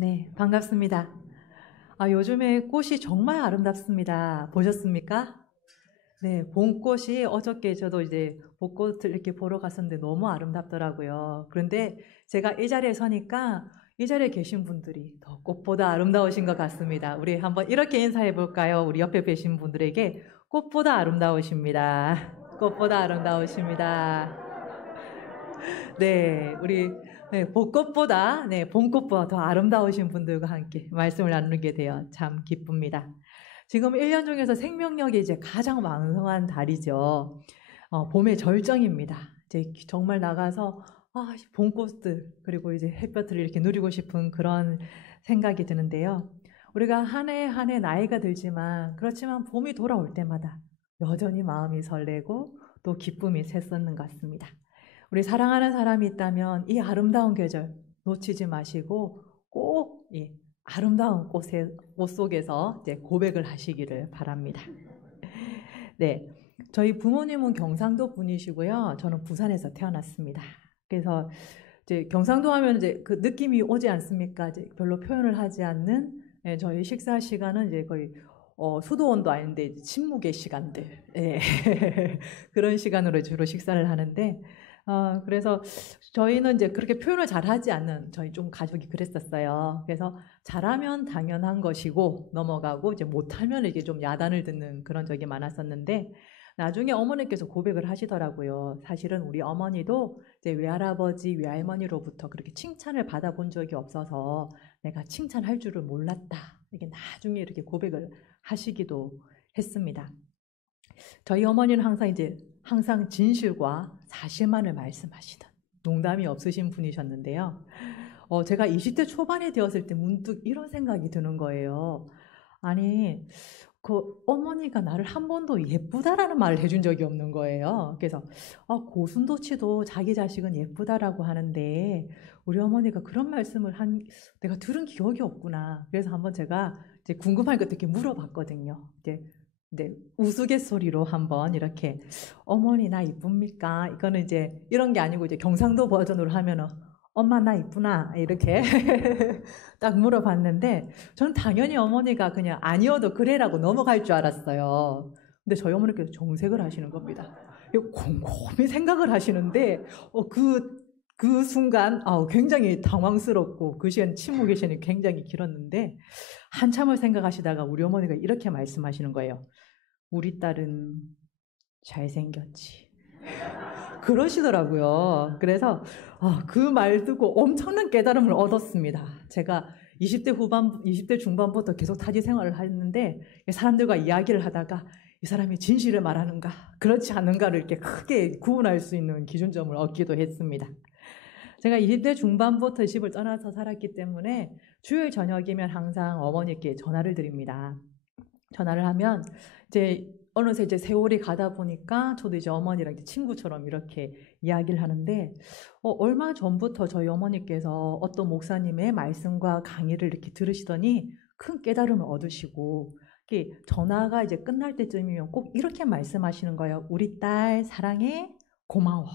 네, 반갑습니다. 요즘에 꽃이 정말 아름답습니다. 보셨습니까? 네, 봄꽃이 어저께 저도 이제 벚꽃을 이렇게 보러 갔었는데 너무 아름답더라고요. 그런데 제가 이 자리에 서니까 이 자리에 계신 분들이 더 꽃보다 아름다우신 것 같습니다. 우리 한번 이렇게 인사해 볼까요? 우리 옆에 계신 분들에게 꽃보다 아름다우십니다. 꽃보다 아름다우십니다. 네, 우리 벚꽃보다 봄꽃보다 더 아름다우신 분들과 함께 말씀을 나누게 되어 참 기쁩니다. 지금 1년 중에서 생명력이 이제 가장 왕성한 달이죠. 봄의 절정입니다. 이제 정말 나가서 봄꽃들 그리고 이제 햇볕을 이렇게 누리고 싶은 그런 생각이 드는데요. 우리가 한 해 한 해 나이가 들지만 그렇지만 봄이 돌아올 때마다 여전히 마음이 설레고 또 기쁨이 샘솟는 것 같습니다. 우리 사랑하는 사람이 있다면 이 아름다운 계절 놓치지 마시고 꼭 아름다운 꽃 속에서 이제 고백을 하시기를 바랍니다. 네, 저희 부모님은 경상도 분이시고요. 저는 부산에서 태어났습니다. 그래서 이제 경상도 하면 이제 그 느낌이 오지 않습니까? 이제 별로 표현을 하지 않는 저희 식사 시간은 이제 거의 수도원도 아닌데 이제 침묵의 시간들 그런 시간으로 주로 식사를 하는데 그래서 저희는 이제 그렇게 표현을 잘 하지 않는 저희 좀 가족이 그랬었어요. 그래서 잘하면 당연한 것이고 넘어가고 이제 못하면 이게 좀 야단을 듣는 그런 적이 많았었는데 나중에 어머니께서 고백을 하시더라고요. 사실은 우리 어머니도 이제 외할아버지, 외할머니로부터 그렇게 칭찬을 받아본 적이 없어서 내가 칭찬할 줄을 몰랐다. 이게 나중에 이렇게 고백을 하시기도 했습니다. 저희 어머니는 항상 진실과 사실만을 말씀하시던 농담이 없으신 분이셨는데요. 제가 20대 초반에 되었을 때 문득 이런 생각이 드는 거예요. 아니, 그 어머니가 나를 한 번도 예쁘다라는 말을 해준 적이 없는 거예요. 그래서 고슴도치도 자기 자식은 예쁘다라고 하는데 우리 어머니가 그런 말씀을 내가 들은 기억이 없구나. 그래서 한번 제가 이제 궁금하니까 이렇게 물어봤거든요. 네, 우스갯소리로 한번 이렇게 어머니 나 이쁩니까? 이거는 이제 이런 게 아니고 이제 경상도 버전으로 하면은 엄마 나 이쁘나? 이렇게 딱 물어봤는데 저는 당연히 어머니가 그냥 아니어도 그래라고 넘어갈 줄 알았어요. 근데 저희 어머니께서 정색을 하시는 겁니다. 곰곰이 생각을 하시는데 그 순간 굉장히 당황스럽고 그 시간 침묵의 시간이 굉장히 길었는데 한참을 생각하시다가 우리 어머니가 이렇게 말씀하시는 거예요. 우리 딸은 잘생겼지. 그러시더라고요. 그래서 그 말 듣고 엄청난 깨달음을 얻었습니다. 제가 20대 중반부터 계속 타지 생활을 했는데 사람들과 이야기를 하다가 이 사람이 진실을 말하는가 그렇지 않은가를 이렇게 크게 구분할 수 있는 기준점을 얻기도 했습니다. 제가 20대 중반부터 집을 떠나서 살았기 때문에 주일 저녁이면 항상 어머니께 전화를 드립니다. 전화를 하면 이제 어느새 이제 세월이 가다 보니까 저도 이제 어머니랑 이제 친구처럼 이렇게 이야기를 하는데 얼마 전부터 저희 어머니께서 어떤 목사님의 말씀과 강의를 이렇게 들으시더니 큰 깨달음을 얻으시고 전화가 이제 끝날 때쯤이면 꼭 이렇게 말씀하시는 거예요. 우리 딸 사랑해 고마워.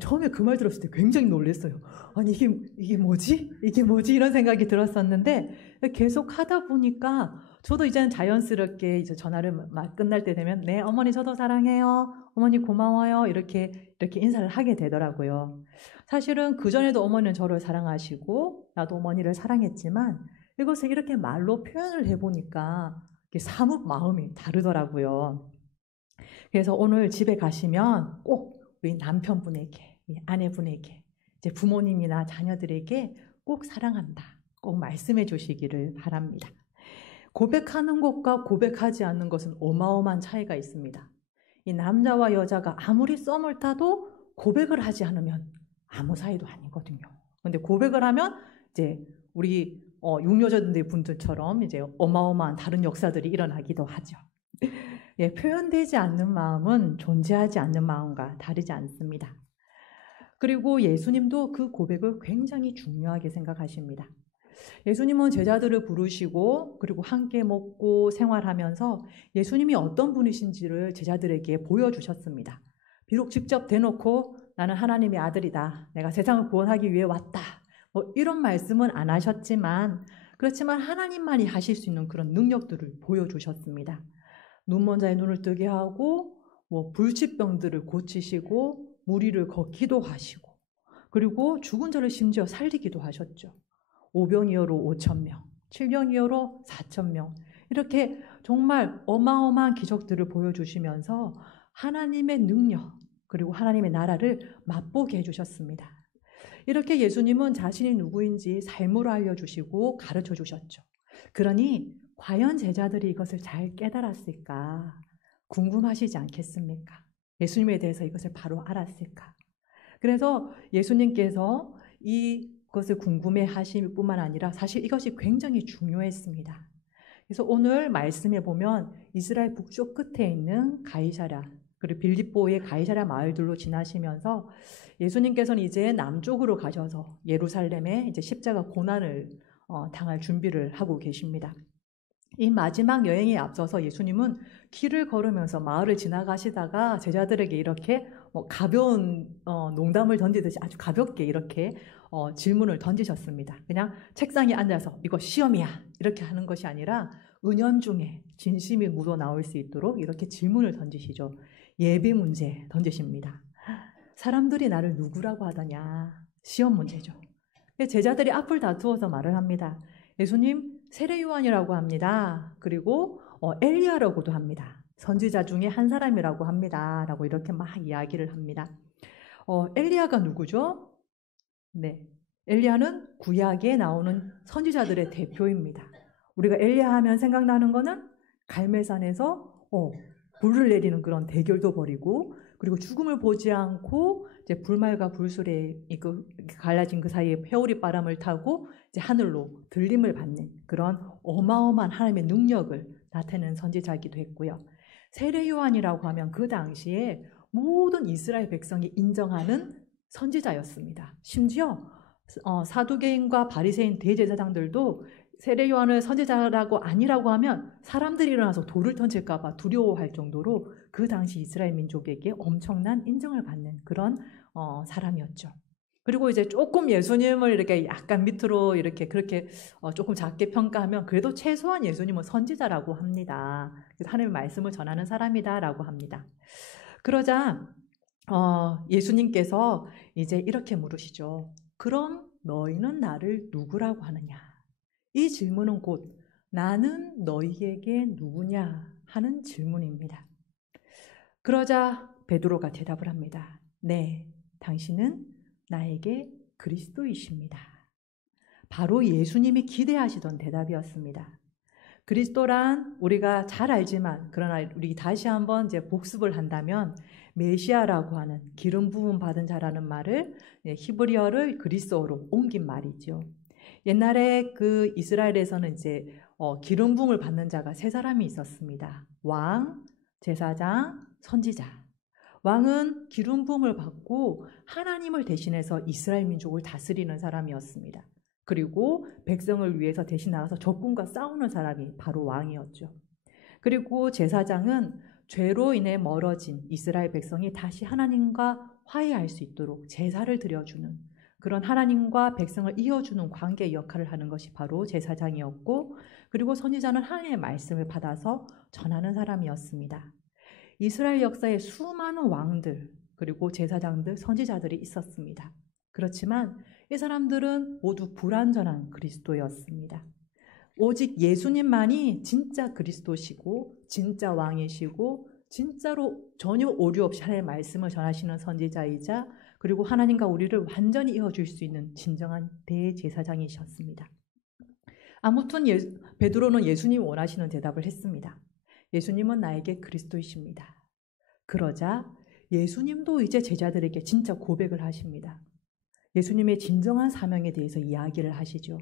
처음에 그 말 들었을 때 굉장히 놀랐어요. 아니 이게 뭐지? 이게 뭐지? 이런 생각이 들었었는데 계속 하다 보니까 저도 이제는 자연스럽게 이제 전화를 끝날 때 되면 네 어머니 저도 사랑해요. 어머니 고마워요. 이렇게 인사를 하게 되더라고요. 사실은 그전에도 어머니는 저를 사랑하시고 나도 어머니를 사랑했지만 이것을 이렇게 말로 표현을 해보니까 사뭇 마음이 다르더라고요. 그래서 오늘 집에 가시면 꼭 우리 남편분에게, 아내분에게, 이제 부모님이나 자녀들에게 꼭 사랑한다. 꼭 말씀해 주시기를 바랍니다. 고백하는 것과 고백하지 않는 것은 어마어마한 차이가 있습니다. 이 남자와 여자가 아무리 썸을 타도 고백을 하지 않으면 아무 사이도 아니거든요. 근데 고백을 하면 이제 우리 육녀자들 분들처럼 이제 어마어마한 다른 역사들이 일어나기도 하죠. 표현되지 않는 마음은 존재하지 않는 마음과 다르지 않습니다. 그리고 예수님도 그 고백을 굉장히 중요하게 생각하십니다. 예수님은 제자들을 부르시고 그리고 함께 먹고 생활하면서 예수님이 어떤 분이신지를 제자들에게 보여주셨습니다. 비록 직접 대놓고 나는 하나님의 아들이다. 내가 세상을 구원하기 위해 왔다. 이런 말씀은 안 하셨지만 그렇지만 하나님만이 하실 수 있는 그런 능력들을 보여주셨습니다. 눈먼 자의 눈을 뜨게 하고 불치병들을 고치시고 무리를 걷기도 하시고 그리고 죽은 자를 심지어 살리기도 하셨죠. 5병이어로 5,000명, 7병이어로 4,000명 이렇게 정말 어마어마한 기적들을 보여주시면서 하나님의 능력 그리고 하나님의 나라를 맛보게 해주셨습니다. 이렇게 예수님은 자신이 누구인지 삶으로 알려주시고 가르쳐 주셨죠. 그러니 과연 제자들이 이것을 잘 깨달았을까 궁금하시지 않겠습니까? 예수님에 대해서 이것을 바로 알았을까? 그래서 예수님께서 이것을 궁금해 하실 뿐만 아니라 사실 이것이 굉장히 중요했습니다. 그래서 오늘 말씀에 보면 이스라엘 북쪽 끝에 있는 가이사랴 그리고 빌립보의 가이사랴 마을들로 지나시면서 예수님께서는 이제 남쪽으로 가셔서 예루살렘에 이제 십자가 고난을 당할 준비를 하고 계십니다. 이 마지막 여행에 앞서서 예수님은 길을 걸으면서 마을을 지나가시다가 제자들에게 이렇게 가벼운 농담을 던지듯이 아주 가볍게 이렇게 질문을 던지셨습니다. 그냥 책상에 앉아서 이거 시험이야 이렇게 하는 것이 아니라 은연중에 진심이 묻어나올 수 있도록 이렇게 질문을 던지시죠. 예비 문제 던지십니다. 사람들이 나를 누구라고 하더냐? 시험 문제죠. 제자들이 앞을 다투어서 말을 합니다. 예수님 세례 요한이라고 합니다. 그리고 엘리야라고도 합니다. 선지자 중에 한 사람이라고 합니다. 라고 이렇게 막 이야기를 합니다. 엘리야가 누구죠? 네, 엘리야는 구약에 나오는 선지자들의 대표입니다. 우리가 엘리야 하면 생각나는 거는 갈멜산에서 불을 내리는 그런 대결도 벌이고 그리고 죽음을 보지 않고 이제 불말과 불술에 갈라진 그 사이에 회오리 바람을 타고 이제 하늘로 들림을 받는 그런 어마어마한 하나님의 능력을 나타내는 선지자이기도 했고요. 세례 요한이라고 하면 그 당시에 모든 이스라엘 백성이 인정하는 선지자였습니다. 심지어 사두개인과 바리새인 대제사장들도 세례 요한을 선지자라고 아니라고 하면 사람들이 일어나서 돌을 던질까 봐 두려워할 정도로 그 당시 이스라엘 민족에게 엄청난 인정을 받는 그런 사람이었죠. 그리고 이제 조금 예수님을 이렇게 약간 밑으로 이렇게 그렇게 조금 작게 평가하면 그래도 최소한 예수님은 선지자라고 합니다. 그래서 하나님의 말씀을 전하는 사람이다라고 합니다. 그러자 예수님께서 이제 이렇게 물으시죠. 그럼 너희는 나를 누구라고 하느냐? 이 질문은 곧 나는 너희에게 누구냐 하는 질문입니다. 그러자 베드로가 대답을 합니다. 네, 당신은 나에게 그리스도이십니다. 바로 예수님이 기대하시던 대답이었습니다. 그리스도란 우리가 잘 알지만 그러나 우리 다시 한번 이제 복습을 한다면 메시아라고 하는 기름 부음 받은 자라는 말을 히브리어를 그리스어로 옮긴 말이죠. 옛날에 그 이스라엘에서는 이제 기름 부음을 받는 자가 세 사람이 있었습니다. 왕, 제사장, 선지자. 왕은 기름 부음을 받고 하나님을 대신해서 이스라엘 민족을 다스리는 사람이었습니다. 그리고 백성을 위해서 대신 나가서 적군과 싸우는 사람이 바로 왕이었죠. 그리고 제사장은 죄로 인해 멀어진 이스라엘 백성이 다시 하나님과 화해할 수 있도록 제사를 드려주는 그런 하나님과 백성을 이어주는 관계 역할을 하는 것이 바로 제사장이었고, 그리고 선지자는 하나님의 말씀을 받아서 전하는 사람이었습니다. 이스라엘 역사에 수많은 왕들, 그리고 제사장들, 선지자들이 있었습니다. 그렇지만 이 사람들은 모두 불완전한 그리스도였습니다. 오직 예수님만이 진짜 그리스도시고 진짜 왕이시고 진짜로 전혀 오류 없이 하나님의 말씀을 전하시는 선지자이자 그리고 하나님과 우리를 완전히 이어줄 수 있는 진정한 대제사장이셨습니다. 아무튼 베드로는 예수님이 원하시는 대답을 했습니다. 예수님은 나에게 그리스도이십니다. 그러자 예수님도 이제 제자들에게 진짜 고백을 하십니다. 예수님의 진정한 사명에 대해서 이야기를 하시죠.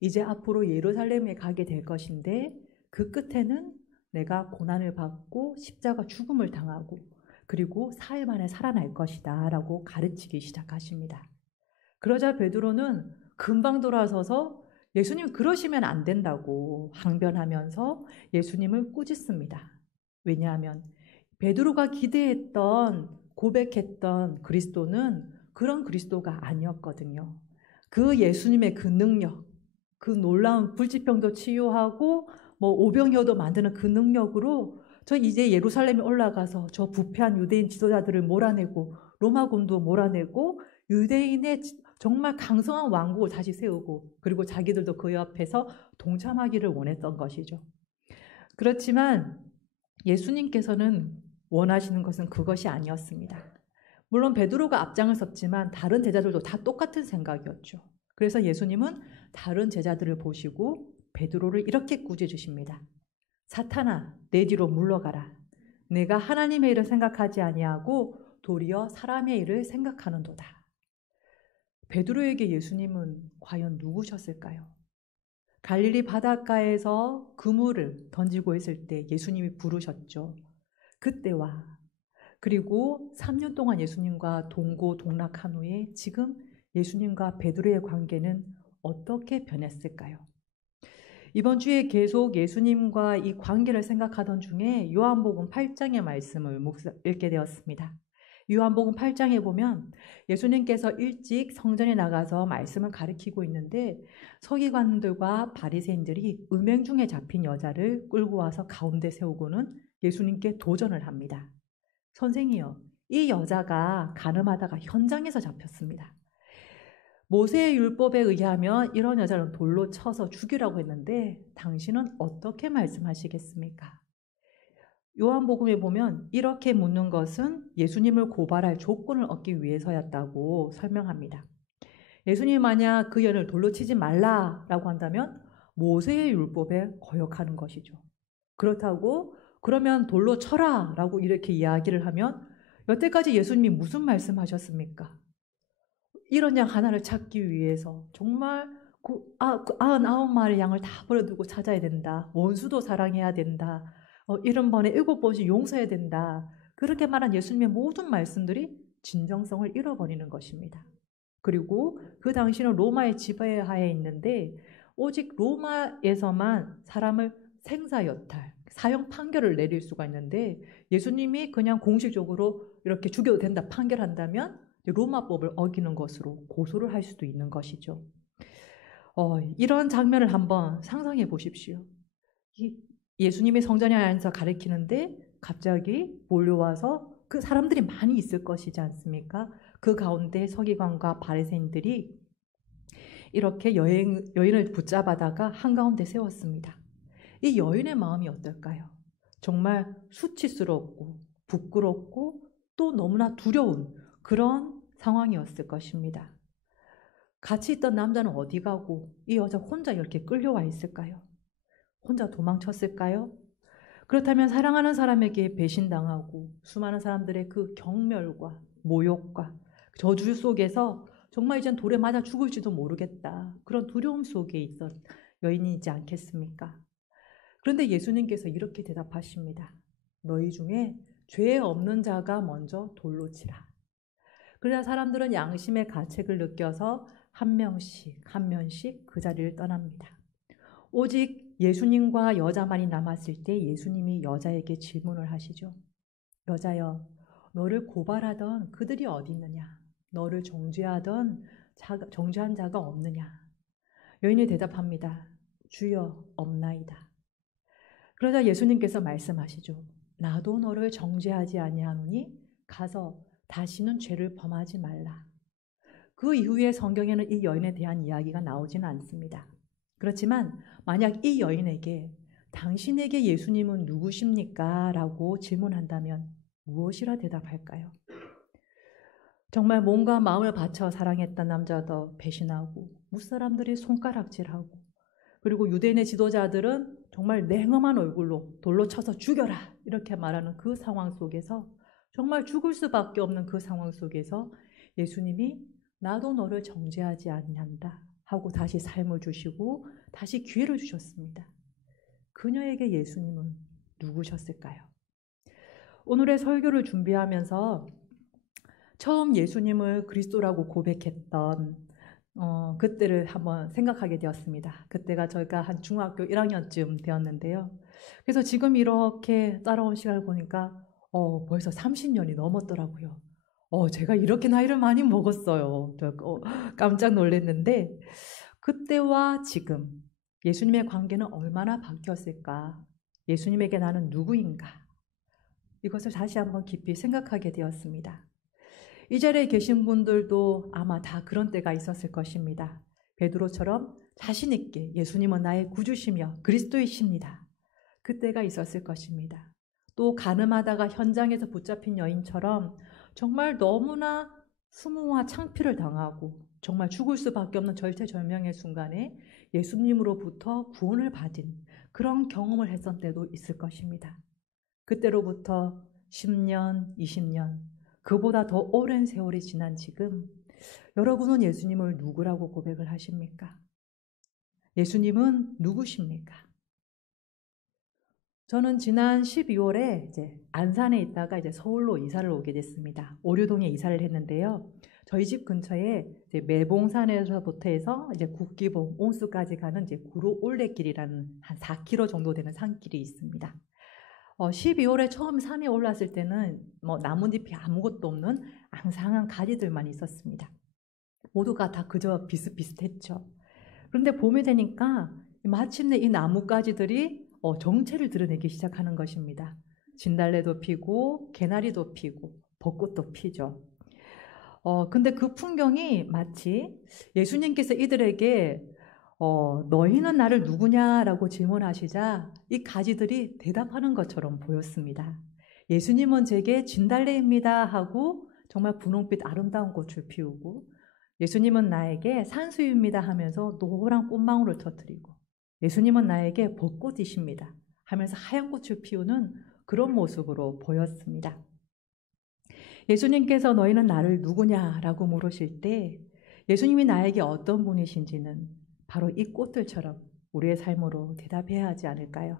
이제 앞으로 예루살렘에 가게 될 것인데 그 끝에는 내가 고난을 받고 십자가 죽음을 당하고 그리고 사흘 만에 살아날 것이다 라고 가르치기 시작하십니다. 그러자 베드로는 금방 돌아서서 예수님 그러시면 안 된다고 항변하면서 예수님을 꾸짖습니다. 왜냐하면 베드로가 기대했던 고백했던 그리스도는 그런 그리스도가 아니었거든요. 그 예수님의 그 능력, 그 놀라운 불치병도 치유하고 오병이어도 만드는 그 능력으로 저 이제 예루살렘에 올라가서 저 부패한 유대인 지도자들을 몰아내고 로마군도 몰아내고 유대인의 정말 강성한 왕국을 다시 세우고 그리고 자기들도 그 옆에서 동참하기를 원했던 것이죠. 그렇지만 예수님께서는 원하시는 것은 그것이 아니었습니다. 물론 베드로가 앞장을 섰지만 다른 제자들도 다 똑같은 생각이었죠. 그래서 예수님은 다른 제자들을 보시고 베드로를 이렇게 꾸짖으십니다. 사탄아, 내 뒤로 물러가라. 내가 하나님의 일을 생각하지 아니하고 도리어 사람의 일을 생각하는도다. 베드로에게 예수님은 과연 누구셨을까요? 갈릴리 바닷가에서 그물을 던지고 있을 때 예수님이 부르셨죠. 그때와 그리고 3년 동안 예수님과 동고동락한 후에 지금 예수님과 베드로의 관계는 어떻게 변했을까요? 이번 주에 계속 예수님과 이 관계를 생각하던 중에 요한복음 8장의 말씀을 읽게 되었습니다. 요한복음 8장에 보면 예수님께서 일찍 성전에 나가서 말씀을 가르치고 있는데 서기관들과 바리새인들이 음행 중에 잡힌 여자를 끌고 와서 가운데 세우고는 예수님께 도전을 합니다. 선생이요, 이 여자가 간음하다가 현장에서 잡혔습니다. 모세의 율법에 의하면 이런 여자는 돌로 쳐서 죽이라고 했는데 당신은 어떻게 말씀하시겠습니까? 요한복음에 보면 이렇게 묻는 것은 예수님을 고발할 조건을 얻기 위해서였다고 설명합니다. 예수님이 만약 그 여인을 돌로 치지 말라라고 한다면 모세의 율법에 거역하는 것이죠. 그렇다고 그러면 돌로 쳐라라고 이렇게 이야기를 하면 여태까지 예수님이 무슨 말씀하셨습니까? 이런 양 하나를 찾기 위해서 정말 99마리의 양을 다 버려두고 찾아야 된다. 원수도 사랑해야 된다. 70번에 7번씩 용서해야 된다. 그렇게 말한 예수님의 모든 말씀들이 진정성을 잃어버리는 것입니다. 그리고 그 당시는 로마의 지배하에 있는데 오직 로마에서만 사람을 생사여탈, 사형 판결을 내릴 수가 있는데 예수님이 그냥 공식적으로 이렇게 죽여도 된다 판결한다면 로마법을 어기는 것으로 고소를 할 수도 있는 것이죠. 이런 장면을 한번 상상해 보십시오. 예수님이 성전에 앉아서 가르치는데 갑자기 몰려와서 그 사람들이 많이 있을 것이지 않습니까? 그 가운데 서기관과 바리새인들이 이렇게 여인을 붙잡아다가 한가운데 세웠습니다. 이 여인의 마음이 어떨까요? 정말 수치스럽고 부끄럽고 또 너무나 두려운 그런 상황이었을 것입니다. 같이 있던 남자는 어디 가고 이 여자 혼자 이렇게 끌려와 있을까요? 혼자 도망쳤을까요? 그렇다면 사랑하는 사람에게 배신당하고 수많은 사람들의 그 경멸과 모욕과 저주 속에서 정말 이젠 돌에 맞아 죽을지도 모르겠다. 그런 두려움 속에 있던 여인이지 않겠습니까? 그런데 예수님께서 이렇게 대답하십니다. 너희 중에 죄 없는 자가 먼저 돌로 치라. 그러나 사람들은 양심의 가책을 느껴서 한 명씩 한 명씩 그 자리를 떠납니다. 오직 예수님과 여자만이 남았을 때 예수님이 여자에게 질문을 하시죠. 여자여, 너를 고발하던 그들이 어디 있느냐? 너를 정죄한 자가 없느냐? 여인이 대답합니다. 주여, 없나이다. 그러자 예수님께서 말씀하시죠. 나도 너를 정죄하지 아니하노니 가서 다시는 죄를 범하지 말라. 그 이후에 성경에는 이 여인에 대한 이야기가 나오지는 않습니다. 그렇지만 만약 이 여인에게 당신에게 예수님은 누구십니까? 라고 질문한다면 무엇이라 대답할까요? 정말 몸과 마음을 바쳐 사랑했던 남자도 배신하고 무사람들이 손가락질하고 그리고 유대인의 지도자들은 정말 냉엄한 얼굴로 돌로 쳐서 죽여라 이렇게 말하는 그 상황 속에서 정말 죽을 수밖에 없는 그 상황 속에서 예수님이 나도 너를 정죄하지 아니한다 하고 다시 삶을 주시고 다시 기회를 주셨습니다. 그녀에게 예수님은 누구셨을까요? 오늘의 설교를 준비하면서 처음 예수님을 그리스도라고 고백했던 그때를 한번 생각하게 되었습니다. 그때가 저희가 한 중학교 1학년쯤 되었는데요. 그래서 지금 이렇게 따라온 시간을 보니까 벌써 30년이 넘었더라고요. 제가 이렇게 나이를 많이 먹었어요. 깜짝 놀랐는데 그때와 지금 예수님의 관계는 얼마나 바뀌었을까? 예수님에게 나는 누구인가? 이것을 다시 한번 깊이 생각하게 되었습니다. 이 자리에 계신 분들도 아마 다 그런 때가 있었을 것입니다. 베드로처럼 자신 있게 예수님은 나의 구주시며 그리스도이십니다. 그때가 있었을 것입니다. 또 가늠하다가 현장에서 붙잡힌 여인처럼 정말 너무나 수모와 창피를 당하고 정말 죽을 수밖에 없는 절체절명의 순간에 예수님으로부터 구원을 받은 그런 경험을 했던 때도 있을 것입니다. 그때로부터 10년, 20년, 그보다 더 오랜 세월이 지난 지금 여러분은 예수님을 누구라고 고백을 하십니까? 예수님은 누구십니까? 저는 지난 12월에 이제 안산에 있다가 이제 서울로 이사를 오게 됐습니다. 오류동에 이사를 했는데요. 저희 집 근처에 이제 매봉산에서부터 해서 이제 국기봉, 온수까지 가는 이제 구로 올레길이라는 한 4km 정도 되는 산길이 있습니다. 12월에 처음 산에 올랐을 때는 뭐 나뭇잎이 아무것도 없는 앙상한 가지들만 있었습니다. 모두가 다 그저 비슷비슷했죠. 그런데 봄이 되니까 마침내 이 나뭇가지들이 정체를 드러내기 시작하는 것입니다. 진달래도 피고 개나리도 피고 벚꽃도 피죠. 근데 그 풍경이 마치 예수님께서 이들에게 너희는 나를 누구냐라고 질문하시자 이 가지들이 대답하는 것처럼 보였습니다. 예수님은 제게 진달래입니다 하고 정말 분홍빛 아름다운 꽃을 피우고 예수님은 나에게 산수유입니다 하면서 노란 꽃망울을 터뜨리고 예수님은 나에게 벚꽃이십니다 하면서 하얀 꽃을 피우는 그런 모습으로 보였습니다. 예수님께서 너희는 나를 누구냐라고 물으실 때 예수님이 나에게 어떤 분이신지는 바로 이 꽃들처럼 우리의 삶으로 대답해야 하지 않을까요?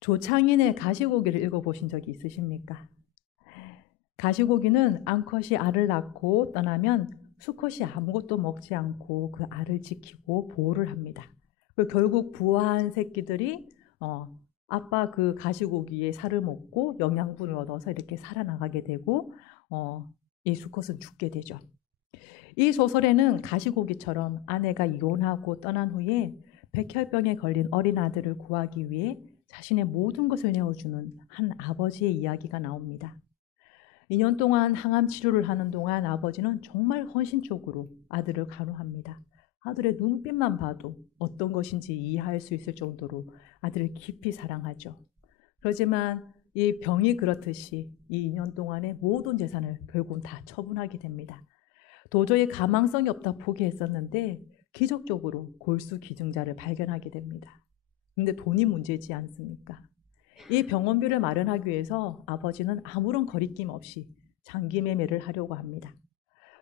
조창인의 가시고기를 읽어보신 적이 있으십니까? 가시고기는 암컷이 알을 낳고 떠나면 수컷이 아무것도 먹지 않고 그 알을 지키고 보호를 합니다. 그리고 결국 부화한 새끼들이 아빠 그 가시고기의 살을 먹고 영양분을 얻어서 이렇게 살아나가게 되고 이 수컷은 죽게 되죠. 이 소설에는 가시고기처럼 아내가 이혼하고 떠난 후에 백혈병에 걸린 어린 아들을 구하기 위해 자신의 모든 것을 내어주는 한 아버지의 이야기가 나옵니다. 2년 동안 항암 치료를 하는 동안 아버지는 정말 헌신적으로 아들을 간호합니다. 아들의 눈빛만 봐도 어떤 것인지 이해할 수 있을 정도로 아들을 깊이 사랑하죠. 그렇지만 이 병이 그렇듯이 이 2년 동안의 모든 재산을 결국은 다 처분하게 됩니다. 도저히 가망성이 없다 포기했었는데 기적적으로 골수 기증자를 발견하게 됩니다. 근데 돈이 문제지 않습니까? 이 병원비를 마련하기 위해서 아버지는 아무런 거리낌 없이 장기 매매를 하려고 합니다.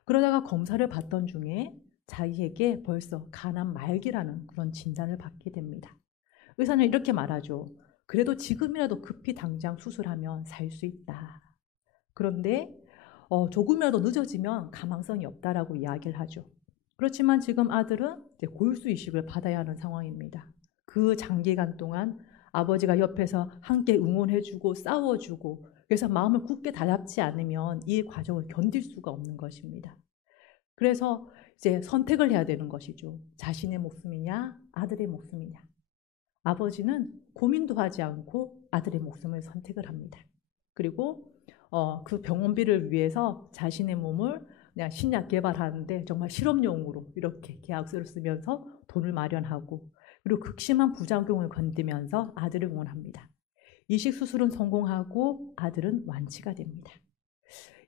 그러다가 검사를 받던 중에 자기에게 벌써 간암 말기라는 그런 진단을 받게 됩니다. 의사는 이렇게 말하죠. 그래도 지금이라도 급히 당장 수술하면 살 수 있다. 그런데 조금이라도 늦어지면 가망성이 없다라고 이야기를 하죠. 그렇지만 지금 아들은 이제 골수 이식을 받아야 하는 상황입니다. 그 장기간 동안 아버지가 옆에서 함께 응원해주고 싸워주고 그래서 마음을 굳게 다잡지 않으면 이 과정을 견딜 수가 없는 것입니다. 그래서 이제 선택을 해야 되는 것이죠. 자신의 목숨이냐 아들의 목숨이냐. 아버지는 고민도 하지 않고 아들의 목숨을 선택을 합니다. 그리고 그 병원비를 위해서 자신의 몸을 그냥 신약 개발하는데 정말 실험용으로 이렇게 계약서를 쓰면서 돈을 마련하고 그리고 극심한 부작용을 견디면서 아들을 응원합니다. 이식 수술은 성공하고 아들은 완치가 됩니다.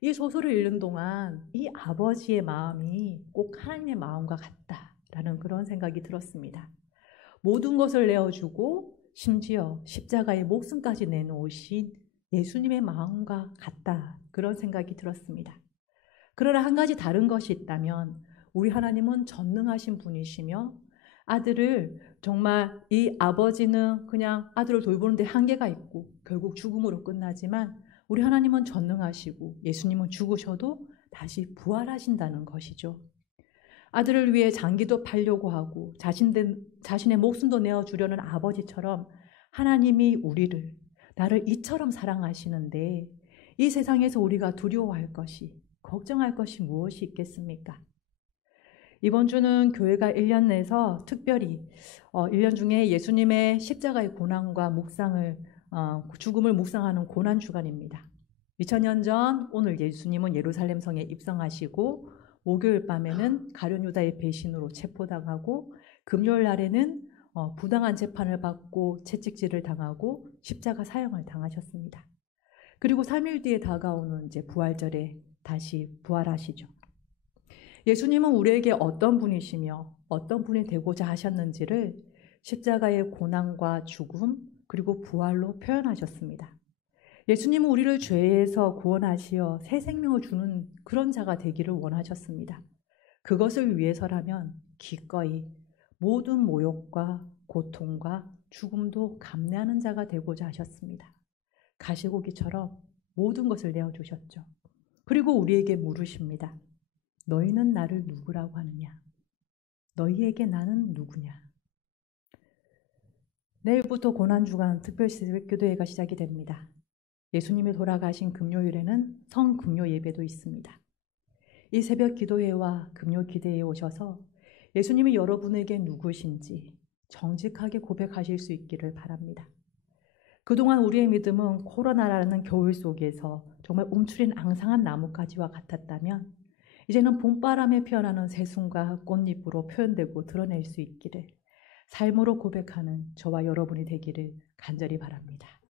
이 소설을 읽는 동안 이 아버지의 마음이 꼭 하나님의 마음과 같다라는 그런 생각이 들었습니다. 모든 것을 내어주고 심지어 십자가의 목숨까지 내놓으신 예수님의 마음과 같다 그런 생각이 들었습니다. 그러나 한 가지 다른 것이 있다면 우리 하나님은 전능하신 분이시며 아들을 정말 이 아버지는 그냥 아들을 돌보는데 한계가 있고 결국 죽음으로 끝나지만 우리 하나님은 전능하시고 예수님은 죽으셔도 다시 부활하신다는 것이죠. 아들을 위해 장기도 팔려고 하고 자신의 목숨도 내어주려는 아버지처럼 하나님이 우리를 나를 이처럼 사랑하시는데 이 세상에서 우리가 두려워할 것이, 걱정할 것이 무엇이 있겠습니까? 이번 주는 교회가 1년 내서 특별히 1년 중에 예수님의 십자가의 고난과 죽음을 묵상하는 고난 주간입니다. 2000년 전 오늘 예수님은 예루살렘 성에 입성하시고 목요일 밤에는 가룟 유다의 배신으로 체포당하고 금요일 날에는 부당한 재판을 받고 채찍질을 당하고 십자가 사형을 당하셨습니다. 그리고 3일 뒤에 다가오는 이제 부활절에 다시 부활하시죠. 예수님은 우리에게 어떤 분이시며 어떤 분이 되고자 하셨는지를 십자가의 고난과 죽음 그리고 부활로 표현하셨습니다. 예수님은 우리를 죄에서 구원하시어 새 생명을 주는 그런 자가 되기를 원하셨습니다. 그것을 위해서라면 기꺼이 모든 모욕과 고통과 죽음도 감내하는 자가 되고자 하셨습니다. 가시고기처럼 모든 것을 내어주셨죠. 그리고 우리에게 물으십니다. 너희는 나를 누구라고 하느냐? 너희에게 나는 누구냐? 내일부터 고난주간 특별 새벽기도회가 시작이 됩니다. 예수님이 돌아가신 금요일에는 성금요 예배도 있습니다. 이 새벽 기도회와 금요 기대에 오셔서 예수님이 여러분에게 누구신지 정직하게 고백하실 수 있기를 바랍니다. 그동안 우리의 믿음은 코로나라는 겨울 속에서 정말 움츠린 앙상한 나뭇가지와 같았다면 이제는 봄바람에 피어나는 새순과 꽃잎으로 표현되고 드러낼 수 있기를 삶으로 고백하는 저와 여러분이 되기를 간절히 바랍니다.